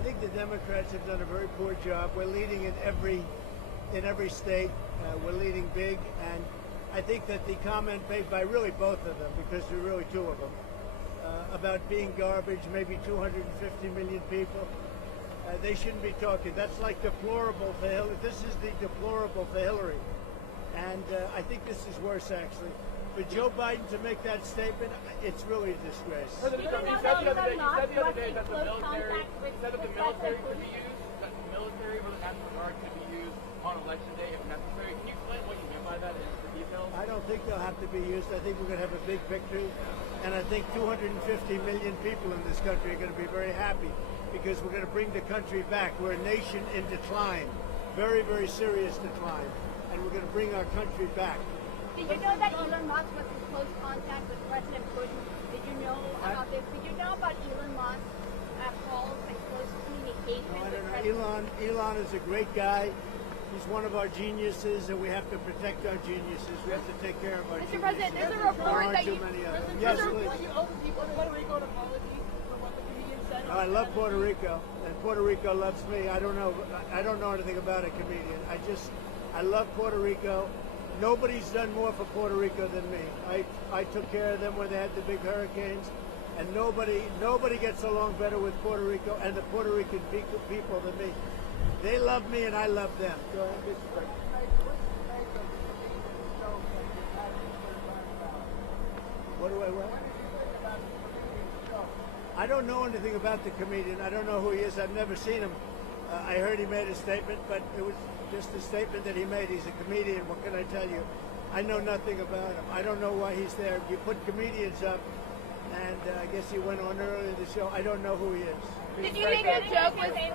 I think the Democrats have done a very poor job. We're leading in every state. We're leading big, and I think that the comment made by really both of them, because there are really two of them, about being garbage, maybe 250 million people, they shouldn't be talking. That's like deplorable for Hillary. This is the deplorable for Hillary. And I think this is worse, actually. For Joe Biden to make that statement, it's really a disgrace. You said the other day that the military could be used, that the military or the National Guard could be used on election day if necessary. Can you explain what you mean by that in the details? I don't think they'll have to be used. I think we're going to have a big victory. And I think 250 million people in this country are going to be very happy because we're going to bring the country back. We're a nation in decline, very, very serious decline. And we're going to bring our country back. Did you know that Elon Musk was in close contact with President Putin? Did you know about this? Did you know about Elon Musk calls and close communication with President? Elon is a great guy. He's one of our geniuses, and we have to protect our geniuses. We have to take care of our geniuses. Mr. President, there's a report that you... Yes, please. You owe the people of Puerto Rico an apology for what the comedian said. I love Puerto Rico, and Puerto Rico loves me. I don't know anything about a comedian. I love Puerto Rico. Nobody's done more for Puerto Rico than me. I took care of them when they had the big hurricanes, and nobody gets along better with Puerto Rico and the Puerto Rican people than me. They love me and I love them. Go ahead. What? I don't know anything about the comedian. I don't know who he is. I've never seen him. I heard he made a statement, but it was just a statement that he made. He's a comedian. What can I tell you? I know nothing about him. I don't know why he's there. You put comedians up, and I guess he went on earlier in the show. I don't know who he is. Did you make a joke with him?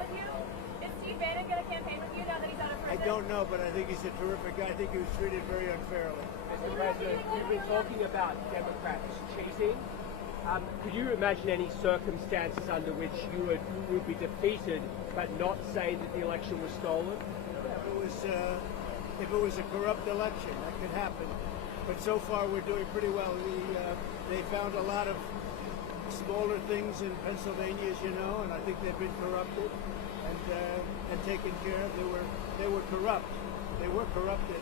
Is Steve Bannon going to campaign with you now that he's out of prison? I don't know, but I think he's a terrific guy. I think he was treated very unfairly. Mr. President, you've been talking about Democrats cheating. Could you imagine any circumstances under which you would be defeated but not say that the election was stolen? If it was a corrupt election, that could happen. But so far, we're doing pretty well. They found a lot of smaller things in Pennsylvania, as you know, and I think they've been corrupted and taken care of. They were corrupt. They were corrupted,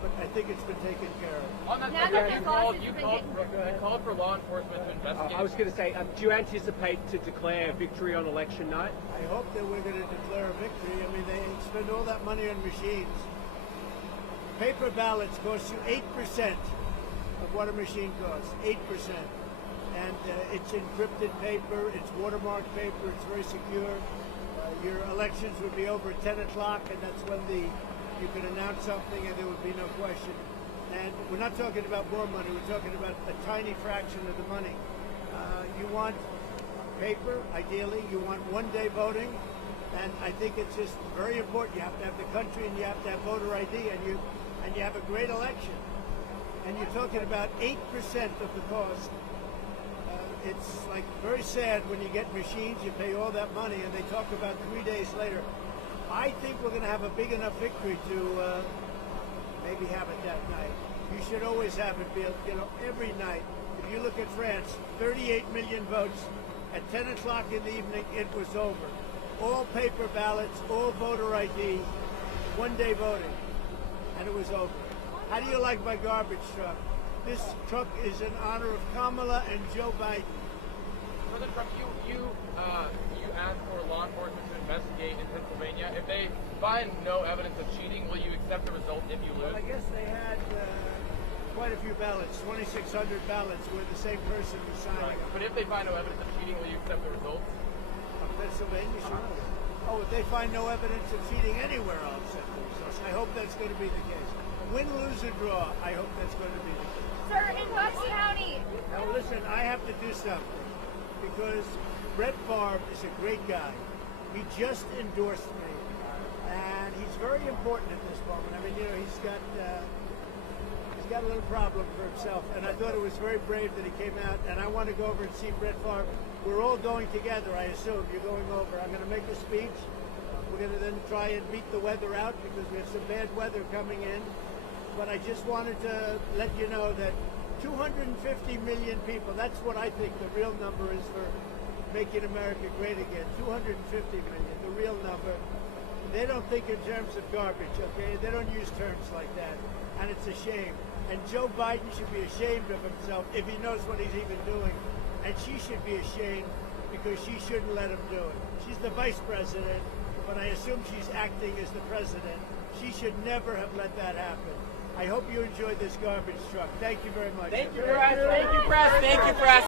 but I think it's been taken care of. On that subject, you called for law enforcement to investigate. I was going to say, do you anticipate to declare victory on election night? I hope that we're going to declare a victory. I mean, they spend all that money on machines. Paper ballots cost you 8% of what a machine costs, 8%. And it's encrypted paper, it's watermarked paper, it's very secure. Your elections would be over at 10 o'clock, and that's when you could announce something and there would be no question. And we're not talking about more money, we're talking about a tiny fraction of the money. You want paper, ideally, you want one-day voting, and I think it's just very important. You have to have the country and you have to have voter ID, and you have a great election. And you're talking about 8% of the cost. It's like very sad when you get machines, you pay all that money, and they talk about 3 days later. I think we're going to have a big enough victory to maybe have it that night. You should always have it, every night. If you look at France, 38 million votes. At 10 o'clock in the evening, it was over. All paper ballots, all voter ID, one-day voting, and it was over. How do you like my garbage truck? This truck is in honor of Kamala and Joe Biden. President Trump, you asked for law enforcement to investigate in Pennsylvania. If they find no evidence of cheating, will you accept the result if you lose? Well, I guess they had quite a few ballots, 2,600 ballots where the same person was signing. Right. But if they find no evidence of cheating, will you accept the results? Of Pennsylvania, sure. Oh, if they find no evidence of cheating anywhere, I'll accept the results. I hope that's going to be the case. Win, lose, or draw, I hope that's going to be the case. Sir, in West County. Now listen, I have to do something because Brett Favre is a great guy. He just endorsed me, and he's very important at this moment. I mean, he's got a little problem for himself, and I thought it was very brave that he came out. And I want to go over and see Brett Favre. We're all going together, I assume. You're going over. I'm going to make a speech. We're going to then try and beat the weather out because we have some bad weather coming in. But I just wanted to let you know that 250 million people, that's what I think the real number is for making America great again. 250 million, the real number. They don't think in terms of garbage, okay? They don't use terms like that, and it's a shame. And Joe Biden should be ashamed of himself if he knows what he's even doing, and she should be ashamed because she shouldn't let him do it. She's the vice president, but I assume she's acting as the president. She should never have let that happen. I hope you enjoyed this garbage truck. Thank you very much. Thank you, press. Thank you, press. Thank you, press.